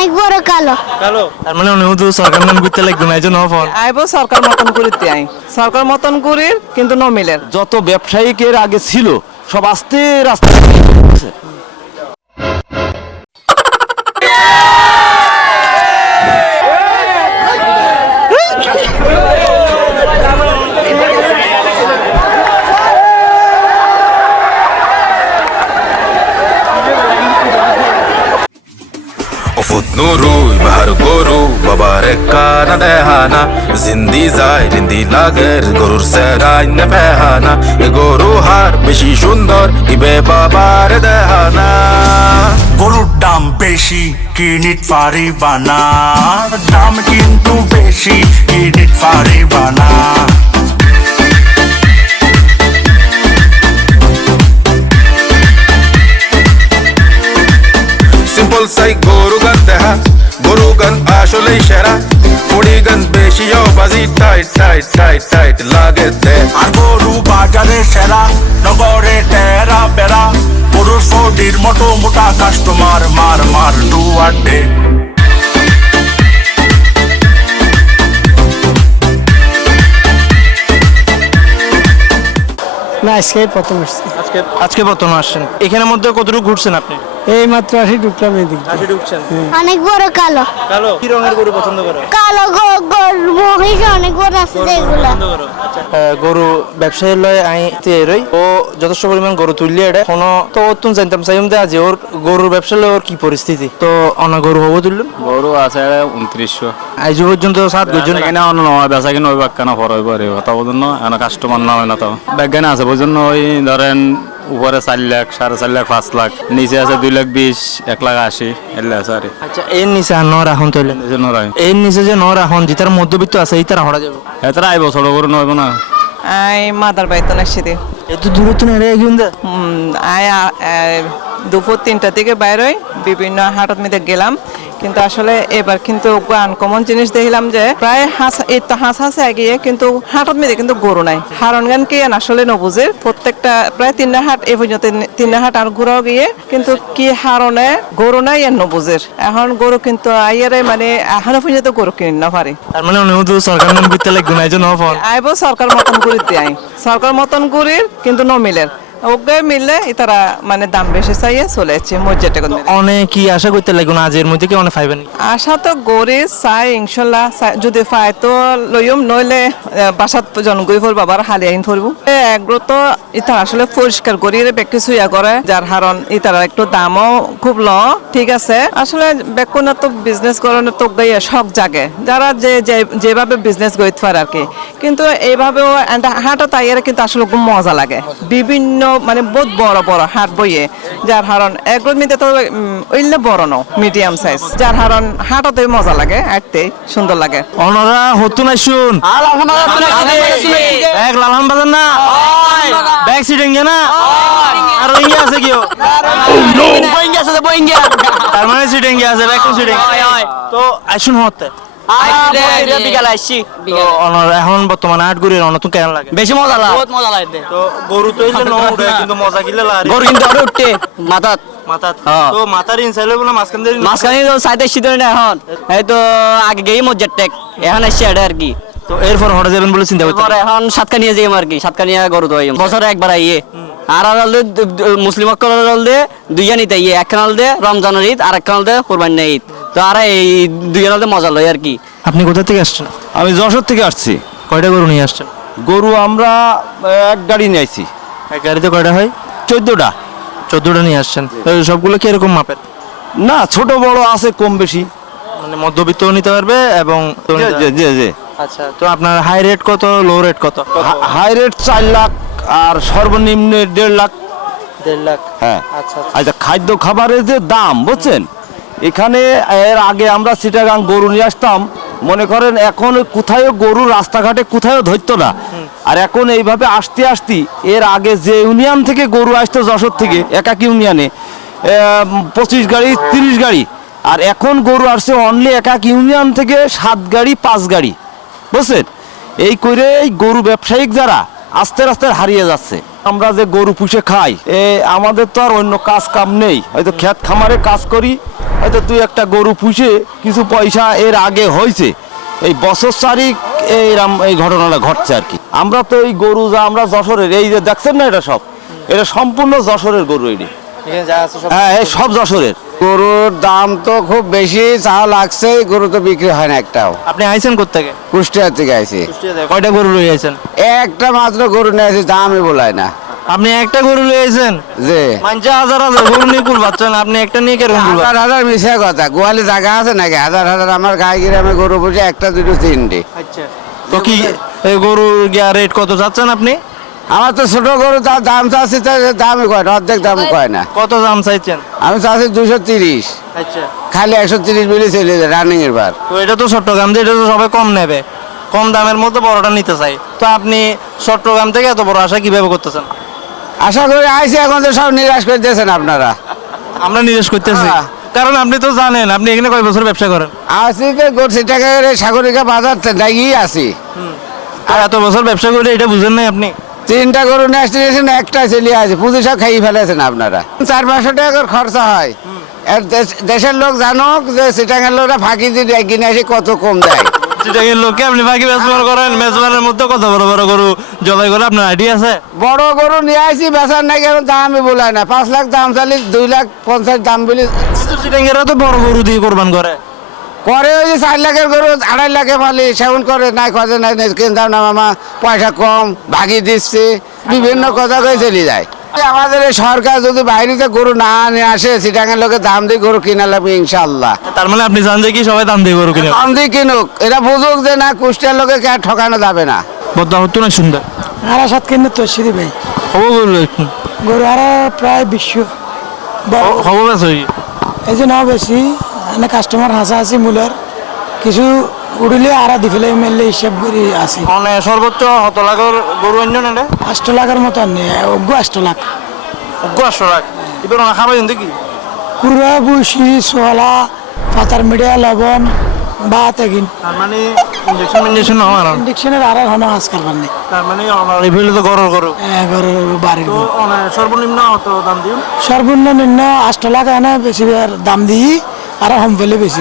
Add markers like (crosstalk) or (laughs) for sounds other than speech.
অনেক বড় কালো। কালো? তার মানে অনুমতি সরকার নাম করতে লাগবে না এজন্য জন্য ফোন আইব সরকার মতন করিতে আই। সরকার মতন করির কিন্তু নমিলের। যত ব্যবসায়িকের আগে ছিল সব আস্তে আস্তে উফুত নুরুই বাহার গরু বাবার কানা দেহানা জিন্দি যায় রিন্দি লাগের গরুর সেরাই নে বেহানা এ গরু হার বেশি সুন্দর ইবে বাবার দেহানা গরুর দাম বেশি কিনিট পারিবা না দাম কিন্তু বেশি কিনিট পারিবা না সিম্পল সাই গরু গান দেহা গরু গান আসলেই সেরা। ফুড়ি গান বেশিও বাজি টাইট টাইট টাইট টাইট লাগে দে। আর গরু বাজারে সেরা নগরে টেরা বেড়া। পুরুষ ফটির মোটো মোটা কাস্টমার মার মার ডুয়াডে না আজকে প্রথম আসছি। আজকে আজকে প্রথম আসছেন। এখানের মধ্যে কতটুকু ঘুরছেন আপনি? এই মাত্র আসি ঢুকলাম এদিক। কাছে ঢুকছেন? অনেক বড় কালো। কালো? কি রঙের গরু পছন্দ করো? কালো গরু মহিষ অনেক বড় আছে এগুলা। আচ্ছা। গরু ব্যবসায়ী লয় আই তেরই ও যথেষ্ট পরিমাণ গরু তুললে এটা কোনো তো তুন জানতাম চাইম দে আজ। ওর গরুর ব্যবসা লয় ওর কি পরিস্থিতি? তো অনা গরু হব তুললাম? গরু আছে উনত্রিশশো। আজ পর্যন্ত সাত গজন? এখানে অন্য নয় বেচা কিনে ওই বাক্কানা ফরই পরে কথা বুঝুন এখন কাস্টমার না হয় না তো। ব্যাগানে আছে বুঝুন ওই ধরেন উপরে চার লাখ সাড়ে চার লাখ পাঁচ লাখ নিচে আছে দুই লাখ বিশ এক লাখ আশি এলে আছে আর আচ্ছা এর নিচে আর ন রাখুন তৈলেন এই এর নিচে যে ন রাখুন যেটার মধ্যবিত্ত আছে এই তারা হরা যাবে। এটা আইব ছোট নইব না। আই মাদার বাইতো না দে। এত দূরত্ব নেই রে কিন্তু আয়। দুপুর তিনটা থেকে বাইরই বিভিন্ন হাটত মেয়েদের গেলাম। কিন্তু আসলে এবার কিন্তু আনকমন জিনিস দেখলাম যে প্রায় হাঁস এই তো হাঁস হাঁসে এগিয়ে কিন্তু হাটত মেয়েদের কিন্তু গরু নাই। হারন গান কি আসলে নবুজে প্রত্যেকটা প্রায় তিনটা হাট এই পর্যন্ত তিনটা হাট আর ঘুরাও গিয়ে কিন্তু কি হারনে গরু নাই আর নবুজের এখন গরু কিন্তু আইয়ারে মানে এখনও পর্যন্ত গরু কিনে না পারে। তার মানে অনুমতি সরকার করতে লাগবে না এই জন্য আইব সরকার মতন করে দেয় সরকার মতন করির কিন্তু নমিলের ওকে মিললে তারা মানে দাম বেশি চাইয়ে চলে যাচ্ছে মসজিদটা করে অনেক কি আশা করতে লাগবে আজের মধ্যে কি অনেক পাইবেন আশা তো গড়ে চাই ইনশাল্লাহ যদি পাই তো লইম নইলে বাসাত জনগই ফুল বাবার হালি আইন এগ্রো তো ইতার আসলে পরিষ্কার করি সুইয়া করে যার হারণ ইতার একটু দামও খুব ল ঠিক আছে। আসলে বেকুনা তো বিজনেস করানো তো গাইয়া শখ জাগে যারা যে যেভাবে বিজনেস করতে পারে আর কি। কিন্তু এইভাবেও হাটও তাই কিন্তু আসলে খুব মজা লাগে। বিভিন্ন মানে বহুত বড় বড় হাট বইয়ে যার হারণ এগ্রো মিতে তো ওইলে বড় ন মিডিয়াম সাইজ যার হারণ হাটতে মজা লাগে আটতে সুন্দর লাগে। অনরা হতো না শুন। ব্যাগ লালহান বাজার না। ব্যাগ সিট না। আর ইঙ্গে আছে কিও তার মানে সিট আছে সিট তো আইসুন হতে তো অনর এখন বর্তমানে আট গুড়ির অন তো লাগে। বেশি মজা লাগে। বহুত মজা লাগে তো গরু তো ইলে (laughs) ন কিন্তু মজা গিলে লারি গরু কিন্তু আরও উঠতে মাথাত। মাথা। তো মাথার ইনসাইলে বলে মাঝখান দিয়ে মাঝখানে তো সাইডে শীতের না এখন। এই তো আগে গেই টেক এখন এসছে এটা আর কি। তো এরপর হঠাৎ যাবেন বলে চিন্তা করতে এখন সাতকা নিয়ে যাই আর কি সাতকা নিয়ে গরু তো বছরে একবার আইয়ে। আর আর হলে মুসলিম অক্কল হলে দুইয়া নিতে আইয়ে একখান হলে রমজানের ঈদ আর একখান হলে কোরবানির ঈদ। তো আর এই দুইজন হলে মজা লয় আর কি। আপনি কোথা থেকে আসছেন? আমি যশোর থেকে আসছি। কয়টা গরু নিয়ে আসছেন? গরু আমরা এক গাড়ি নিয়ে আইছি। এক গাড়িতে কয়টা হয়? চোদ্দটা। চোদ্দটা নিয়ে আসছেন। তো সবগুলো কি এরকম মাপের? না ছোট বড় আছে কম বেশি। মানে মধ্যবিত্ত নিতে পারবে এবং জি জি জি জি। আচ্ছা তো আপনার হাই রেট কত লো রেট কত? হাই রেট চার লাখ আর সর্বনিম্ন দেড় লাখ। দেড় লাখ। হ্যাঁ। আচ্ছা। আচ্ছা খাদ্য খাবারের যে দাম বুঝছেন? এখানে, এর আগে আমরা চিটাগাং গরু নিয়ে আসতাম। মনে করেন, এখন কোথায় গরু রাস্তাঘাটে কোথাও ধরতো না। আর এখন এইভাবে আসতে আসতে, এর আগে যে ইউনিয়ন থেকে গরু আসতো যশোর থেকে, একাক ইউনিয়নে পঁচিশ গাড়ি, তিরিশ গাড়ি। আর এখন গরু আসছে অনলি একাক ইউনিয়ন থেকে সাত গাড়ি, পাঁচ গাড়ি। বুঝছেন? এই করে এই গরু ব্যবসায়িক যারা আস্তে আস্তে হারিয়ে যাচ্ছে। আমরা যে গরু পুষে খাই, এ, আমাদের তো আর অন্য কাজ কাম নেই। হয়তো ক্ষেত খামারে কাজ করি হয়তো তুই একটা গরু পুষে কিছু পয়সা এর আগে হয়েছে এই বছর চারিক এইরাম এই ঘটনাটা ঘটছে আর কি। আমরা তো এই গরু যা আমরা যশোরের এই যে দেখছেন না এটা সব? এটা সম্পূর্ণ যশোরের গরু এটি। এখানে যা আছে সব হ্যাঁ এই সব যশোরের। গরুর দাম তো খুব বেশি চা লাগছে গরু তো বিক্রি হয় না একটাও। আপনি আইছেন কোথেকে কুষ্টিয়ার থেকে আইছি। কয়টা গরু আইছেন একটা মাত্র গরু নিয়ে আসি দামই বলায় না। আপনি একটা গরু লই আইছেন? যে মানছে হাজার হাজার গরু নিয়ে কুল পাচ্ছেন আপনি একটা নিয়ে কেরকম কুল হাজার হাজার মিশে কথা গোয়ালি জায়গা আছে নাকি? হাজার হাজার আমার গায়ে আমি গরু বসে একটা দুটো তিনটে। আচ্ছা। তো কি এই গরুর গিয়া রেট কত চাচ্ছেন আপনি? আমার তো ছোট গরু তার দাম চাচ্ছি তার দামই কয় না অর্ধেক দাম কয় না। কত দাম চাইছেন? আমি চাচ্ছি দুশো তিরিশ। আচ্ছা। খালি একশো তিরিশ মিলি চলে যায় রানিং এর বার। তো এটা তো চট্টগ্রাম দিয়ে এটা তো সবাই কম নেবে। কম দামের মধ্যে বড়টা নিতে চাই। তো আপনি চট্টগ্রাম থেকে এত বড় আশা কীভাবে করতেছেন? আশা করি আইসি এখন তো সব নিরাশ করতেছেন আপনারা। আমরা নিরাশ করতেছি। হ্যাঁ। কারণ আপনি তো জানেন আপনি এখানে কয় বছর ব্যবসা করেন? আসি তো গরছি টাকা করে সাগরিকা বাজার দাগিয়ে আছি। আর এত বছর ব্যবসা করে এটা বুঝেন নাই আপনি? তিনটা গরু দিয়েছেন একটা চলে আছে পুঁজি সব খাইয়ে ফেলেছেন আপনারা। চার পাঁচশো টাকা করে খরচা হয়। আর দেশের লোক জানুক যে সিটাঙ্গের লোকরা ফাঁকি দিয়ে কিনে আসে কত কম দেয়। চিটাগের লোককে আপনি বাকি মেজবার করেন মেজবারের মধ্যে কত বড় বড় গরু জবাই করে আপনার আইডিয়া আছে? বড় গরু নিয়ে আসি বেচার নাকি এখন দামই বলায় না। পাঁচ লাখ দাম চালি দুই লাখ পঞ্চাশ দাম বলি। চিটাঙ্গেরা তো বড় গরু দিয়ে কোরবান করে। করে ওই চার লাখের গরু আড়াই লাখে ফালি সেমন করে নাই কথা নাই কিনতাম না মামা পয়সা কম ভাগি দিচ্ছে বিভিন্ন কথা কয়ে চলে যায়। আমাদের এই সরকার যদি বাইরেতে গরু না নিয়ে আসে সিটাঙ্গের লোকে দাম দিয়ে গরু কিনা লাগবে ইনশাল্লাহ তার মানে আপনি জানেন যে কি সবাই দাম দিয়ে গরু কিনে? দাম দিয়ে কিনুক। এটা বুঝুক যে না কুষ্টিয়ার লোকে কে আর ঠকানো যাবে না। বদলা হতো না সুন্দর? আর সাত কেন্দ্র তো সিঁড়ি ভাই হব গরু গরু আর প্রায় বিশ্ব হব বেশ এই যে নাও বেশি এনে কাস্টমার হাসা হাসি মূলের। কিছু উড়িলে আর দি ফেলে মেললে হিসাব করে আসি মানে সর্বোচ্চ হত লাখর গরু অন্য নেলে আষ্ট লাখের মতো অজ্ঞ আষ্ট লাখ। পাঁচশো লাখ। এবার দেখি। কুড়া বুসি সোহলা পাতার মিডিয়া লবণ ভাত এগিন। তার মানে ইঞ্জেকশন ইঞ্জেকশন আমার ইন্ডেকশনের আর হনো আজ কারবার নেই তার মানে আমার তো গরুর বাড়ির তো মানে সর্বনিম্ন দাম দিও সর্বনিম্ন আষ্ট লাখ এনে বেশি দাম দিই আর হম পেলে বেশি